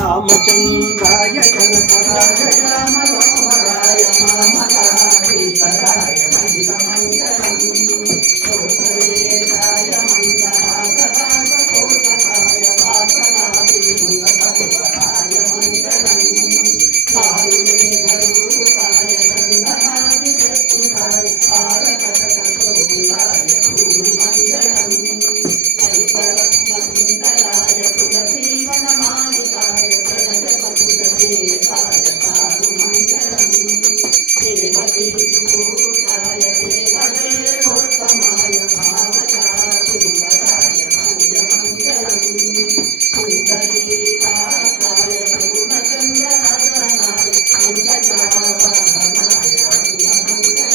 రామచంద్రాయ కనకరాయ మనోహరాయ మామకాయ మహితమంగళం సోదరేశాయ మంగళాసదాయ కోసకాయ వాసనాయ మంగళం కారుణ్య గరుడాయ దండనాది శక్తికాయ భారతక సోదరాయ భూమి మంగళం కల్పరత్న సుందరాయ కులజీవన మాలికాయ జనజగతుదేశాయ కారు మంగళం దేవతే సుభూషాయ దేవదేవోత్తమాయ భావజాల సుందరాయ భూయ మంగళం కుండలీకాయ పూర్ణచంద్రనగరాయ అంజనావాహనాయ మంగళం